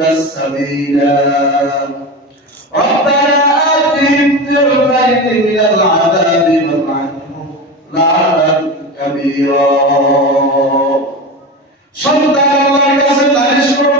ويضلون السبيلا ربنا آتهم সন্তান আল্লাহর কাছে তারিশ করো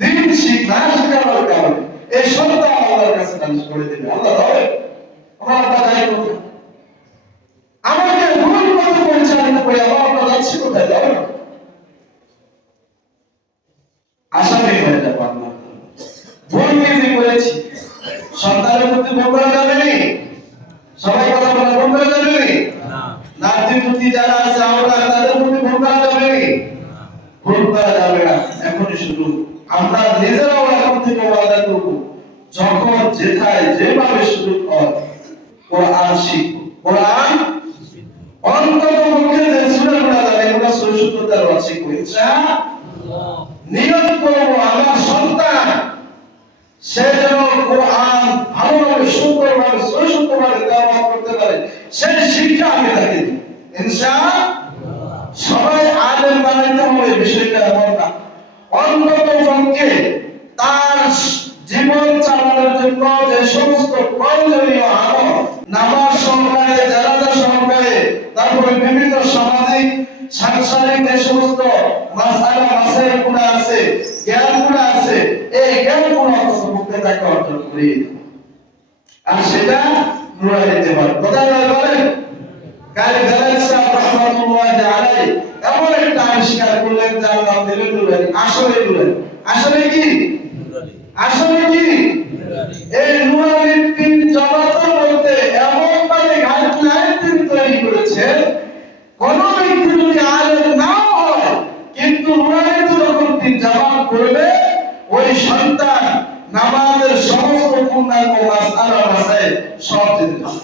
দিন শিখ শেখানোর কারণে। এই সন্তান আল্লাহর কাছে নালিশ করে দিবে আল্লাহ হবে আমার যাই কোথায় আমাকে ভুল পথে পরিচালিত করে আমার আব্বা যাচ্ছে কোথায় যাবে না আসামি হয়ে যাব আল্লাহ ভুল কিছু করেছি। সন্তানের প্রতি করা যাবে নি? সবাই কথা বলা করা যাবে নি? নাতি পুতি যারা আছে আমরা তাদের প্রতি করা যাবে নি? ভুল করা যাবে না। এখনই শুধু আমরা নিজেরাও এখন থেকে ওয়াদা করব, যখন যেথায় যেভাবে শুরু হয় কোরআন শিখব। কোরআন অন্তত পক্ষে যে সুরাগুলো জানে, এগুলো সৈশুদ্ধতার আছে ইনশাআল্লাহ নিয়ত করব, আমার সন্তান, সে যেন কোরআন ভালোভাবে, সুন্দরভাবে সুন্দরভাবে তেলাওয়াত করতে পারে, সেই শিক্ষা আমি তাকে দিই। ইনশাআল্লাহ, সবাই আলেম বানাইতে হবে, বিষয়টা এমন না। তার জীবন চালানোর জন্য যে সমস্ত প্রয়োজনীয় আমল নামাজ জানাজা তারপরে বিভিন্ন সামাজিক সাংসারিক যে সমস্ত মাসালা মাসাইলগুলো আছে জ্ঞানগুলো আছে, এই জ্ঞান তাকে অর্জন করিয়ে। আর সেটা দিতে পারে আসলে কি? আসলে কি? এই নুরানি তিন মধ্যে এমন ভাবে গাইডলাইন তৈরি করেছেন কোন ব্যক্তি যদি আলেম নাও হয়, কিন্তু নুরানি তো যখন তিন জামাত করবে, ওই সন্তান নামাজের সমস্ত পূর্ণাঙ্গ মাসআলা মাসাইল সব জেনে যাবে।